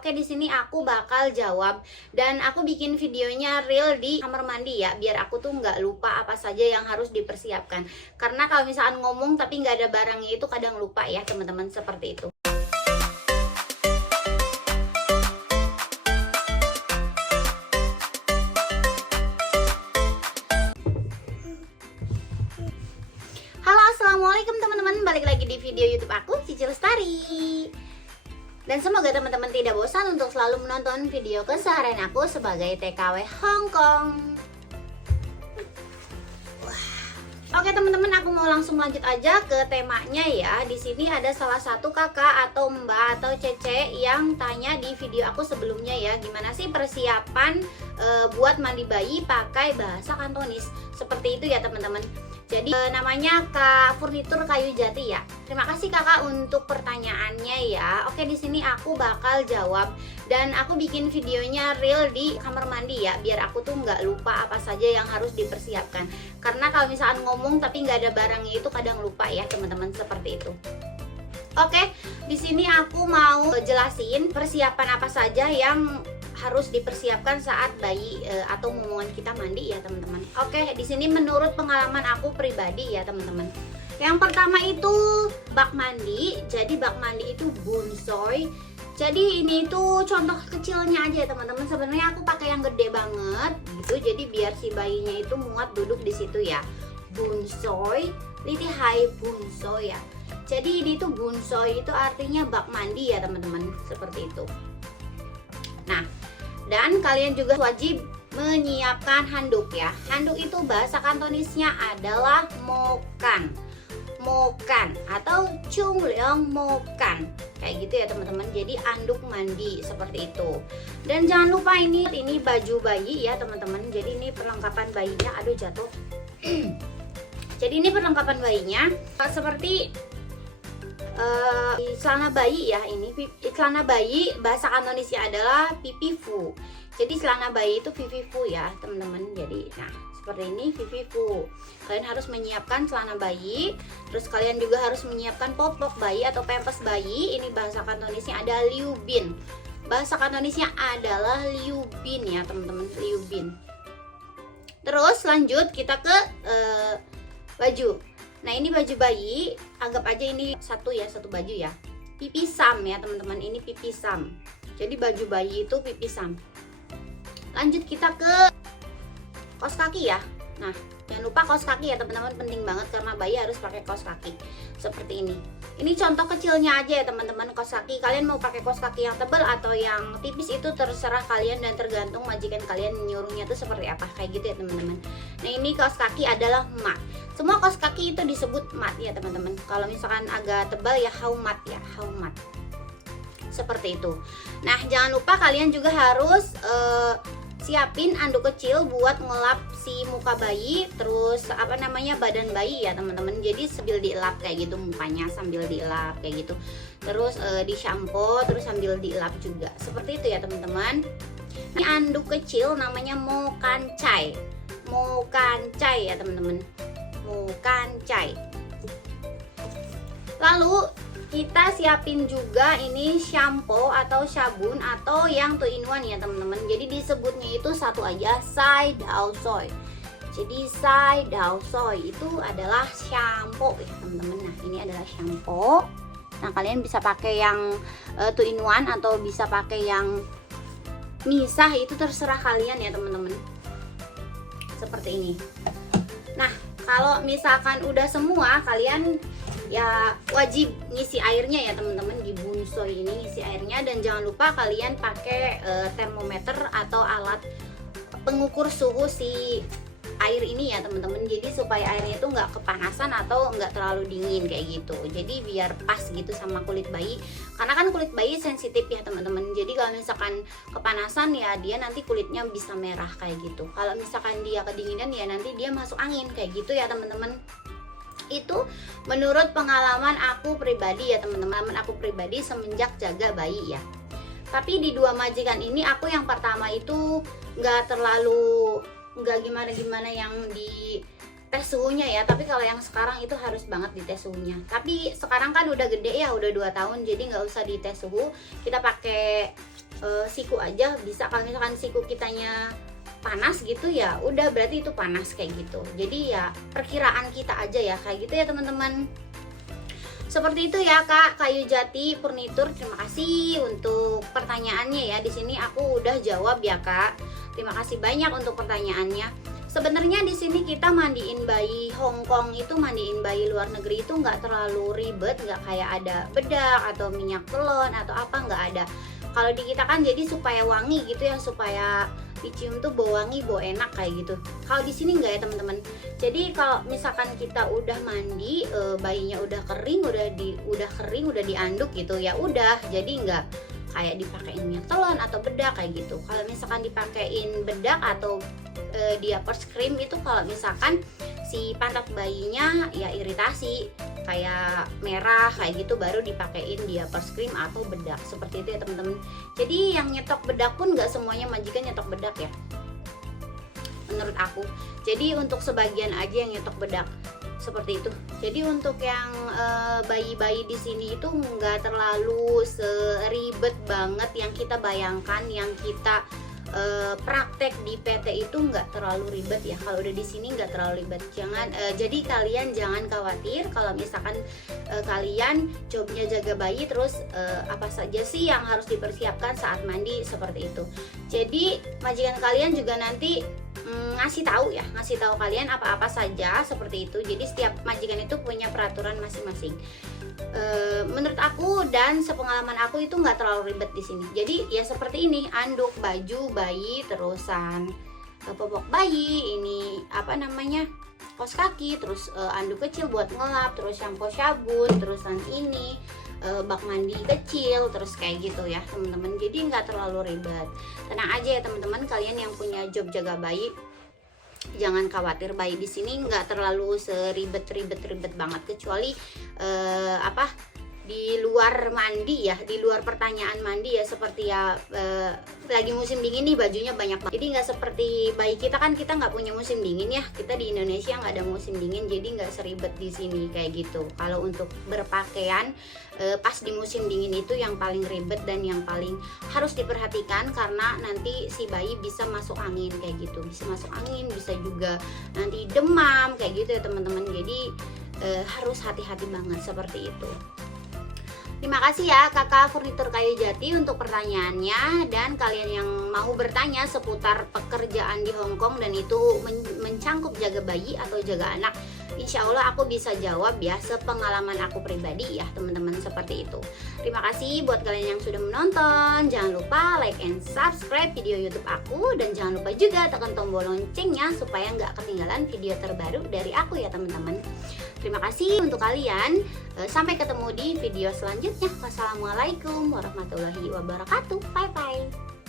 Oke, di sini aku bakal jawab dan aku bikin videonya real di kamar mandi ya, biar aku tuh nggak lupa apa saja yang harus dipersiapkan. Karena kalau misalkan ngomong tapi nggak ada barangnya itu kadang lupa ya teman-teman, seperti itu. Halo, assalamualaikum teman-teman, balik lagi di video YouTube aku, Cici Lestari. Dan semoga teman-teman tidak bosan untuk selalu menonton video keseharian aku sebagai TKW Hongkong. Oke teman-teman, aku mau langsung lanjut aja ke temanya ya. Di sini ada salah satu kakak atau mbak atau cece yang tanya di video aku sebelumnya ya, gimana sih persiapan buat mandi bayi pakai bahasa Kantonis. Seperti itu ya teman-teman. Jadi namanya Kak Furnitur Kayu Jati ya. Terima kasih kakak untuk pertanyaannya ya. Oke, di sini aku bakal jawab dan aku bikin videonya real di kamar mandi ya, biar aku tuh nggak lupa apa saja yang harus dipersiapkan. Karena kalau misalkan ngomong tapi nggak ada barangnya itu kadang lupa ya teman-teman, seperti itu. Oke, di sini aku mau jelasin persiapan apa saja yang harus dipersiapkan saat bayi atau momongan kita mandi ya teman-teman. Oke, di sini menurut pengalaman aku pribadi ya teman-teman. Yang pertama itu bak mandi. Jadi bak mandi itu bunsoy. Jadi ini tuh contoh kecilnya aja ya teman-teman. Sebenarnya aku pakai yang gede banget gitu. Jadi biar si bayinya itu muat duduk di situ ya. Bunsoy, liti hai bunsoy ya. Jadi ini tuh bunsoy itu artinya bak mandi ya teman-teman, seperti itu. Nah, dan kalian juga wajib menyiapkan handuk ya. Handuk itu bahasa Kantonisnya adalah mokan. Mokan atau chungleong mokan. Kayak gitu ya teman-teman. Jadi anduk mandi seperti itu. Dan jangan lupa ini baju bayi ya teman-teman. Jadi ini perlengkapan bayinya. Aduh, jatuh. Jadi ini perlengkapan bayinya seperti celana bayi ya. Ini celana bayi bahasa Kantonisnya adalah pipifu. Jadi celana bayi itu pipifu ya teman-teman. Jadi nah seperti ini pipifu. Kalian harus menyiapkan celana bayi. Terus kalian juga harus menyiapkan popok bayi atau pampers bayi. Ini bahasa Kantonisnya ada liubin. Bahasa Kantonisnya adalah liubin ya teman-teman, liubin. Terus lanjut kita ke baju. Nah ini baju bayi, anggap aja ini satu baju ya. Pipisam ya teman-teman, ini pipisam. Jadi baju bayi itu pipisam. Lanjut kita ke kaos kaki ya. Nah jangan lupa kaos kaki ya teman-teman, penting banget karena bayi harus pakai kaos kaki seperti ini. Ini contoh kecilnya aja ya teman-teman, kaos kaki. Kalian mau pakai kaos kaki yang tebal atau yang tipis itu terserah kalian dan tergantung majikan kalian nyuruhnya tuh seperti apa, kayak gitu ya teman-teman. Nah ini kaos kaki adalah mat. Semua kaos kaki itu disebut mat ya teman-teman. Kalau misalkan agak tebal ya haumat ya, haumat. Seperti itu. Nah jangan lupa kalian juga harus siapin anduk kecil buat ngelap si muka bayi, terus badan bayi ya teman-teman. Jadi sambil dielap kayak gitu mukanya, sambil dielap kayak gitu. Terus di shampoo terus sambil dielap juga. Seperti itu ya teman-teman. Ini anduk kecil namanya mokancai. Mokancai ya teman-teman. Mokancai. Lalu kita siapin juga ini shampoo atau sabun atau yang 2-in-1 ya teman-teman. Jadi disebutnya itu satu aja, sai dao soy. Jadi sai dao soy itu adalah shampoo ya teman-teman. Nah ini adalah shampoo. Nah kalian bisa pakai yang 2-in-1 atau bisa pakai yang misah, itu terserah kalian ya teman-teman. Seperti ini. Nah kalau misalkan udah semua, kalian ya wajib ngisi airnya ya teman-teman, di bunsoy ini ngisi airnya. Dan jangan lupa kalian pakai termometer atau alat pengukur suhu si air ini ya teman-teman. Jadi supaya airnya itu nggak kepanasan atau nggak terlalu dingin kayak gitu. Jadi biar pas gitu sama kulit bayi, karena kan kulit bayi sensitif ya teman-teman. Jadi kalau misalkan kepanasan ya dia nanti kulitnya bisa merah kayak gitu. Kalau misalkan dia kedinginan ya nanti dia masuk angin kayak gitu ya teman-teman. Itu menurut pengalaman aku pribadi ya teman-teman, aku pribadi semenjak jaga bayi ya. Tapi di dua majikan ini aku yang pertama itu nggak gimana-gimana yang di tes suhunya ya. Tapi kalau yang sekarang itu harus banget dites suhunya. Tapi sekarang kan udah gede ya, udah 2 tahun, jadi nggak usah dites suhu. Kita pakai siku aja bisa. Kalau misalkan siku kitanya panas gitu ya udah berarti itu panas kayak gitu. Jadi ya perkiraan kita aja ya kayak gitu ya teman-teman. Seperti itu ya Kak Kayu Jati Furnitur. Terima kasih untuk pertanyaannya ya. Di sini aku udah jawab ya Kak. Terima kasih banyak untuk pertanyaannya. Sebenarnya di sini kita mandiin bayi Hongkong itu, mandiin bayi luar negeri itu nggak terlalu ribet, nggak kayak ada bedak atau minyak telon atau apa, nggak ada. Kalau di kita kan jadi supaya wangi gitu ya, supaya dicium tuh bau wangi, bau enak kayak gitu. Kalau di sini nggak ya teman-teman. Jadi kalau misalkan kita udah mandi, bayinya udah kering, udah dianduk gitu ya udah, jadi nggak kayak dipakein minyak telon atau bedak kayak gitu. Kalau misalkan dipakein bedak atau diapers cream itu kalau misalkan si pantat bayinya ya iritasi kayak merah kayak gitu, baru dipakein diapers cream atau bedak. Seperti itu ya teman-teman. Jadi yang nyetok bedak pun nggak semuanya majikan nyetok bedak ya, menurut aku. Jadi untuk sebagian aja yang nyetok bedak seperti itu. Jadi untuk yang bayi-bayi di sini itu nggak terlalu seribet banget yang kita bayangkan, yang kita praktek di PT itu nggak terlalu ribet ya. Kalau udah di sini nggak terlalu ribet. Jadi kalian jangan khawatir kalau misalkan kalian jobnya jaga bayi, terus apa saja sih yang harus dipersiapkan saat mandi seperti itu. Jadi majikan kalian juga nanti ngasih tahu kalian apa-apa saja seperti itu. Jadi setiap majikan itu punya peraturan masing-masing. Menurut aku dan sepengalaman aku itu nggak terlalu ribet di sini. Jadi ya seperti ini, anduk baju bayi, terusan popok bayi, ini apa namanya, kaos kaki, terus anduk kecil buat ngelap, terus shampoo sabun, terusan ini bak mandi kecil, terus kayak gitu ya teman-teman. Jadi nggak terlalu ribet. Tenang aja ya teman-teman, kalian yang punya job jaga bayi jangan khawatir, bayi di sini nggak terlalu seribet banget, kecuali di luar mandi ya, di luar pertanyaan mandi ya, seperti ya lagi musim dingin nih bajunya banyak banget. Jadi nggak seperti bayi kita, kan kita nggak punya musim dingin ya, kita di Indonesia nggak ada musim dingin, jadi nggak seribet di sini kayak gitu. Kalau untuk berpakaian pas di musim dingin itu yang paling ribet dan yang paling harus diperhatikan, karena nanti si bayi bisa masuk angin kayak gitu, bisa masuk angin, bisa juga nanti demam kayak gitu ya teman-teman. Jadi harus hati-hati banget seperti itu. Terima kasih ya Kakak Furnitur Kayu Jati untuk pertanyaannya. Dan kalian yang mau bertanya seputar pekerjaan di Hongkong dan itu mencangkup jaga bayi atau jaga anak, insya Allah aku bisa jawab ya sepengalaman aku pribadi ya teman-teman, seperti itu. Terima kasih buat kalian yang sudah menonton. Jangan lupa like and subscribe video YouTube aku, dan jangan lupa juga tekan tombol loncengnya supaya nggak ketinggalan video terbaru dari aku ya teman-teman. Terima kasih untuk kalian. Sampai ketemu di video selanjutnya. Wassalamualaikum warahmatullahi wabarakatuh. Bye bye.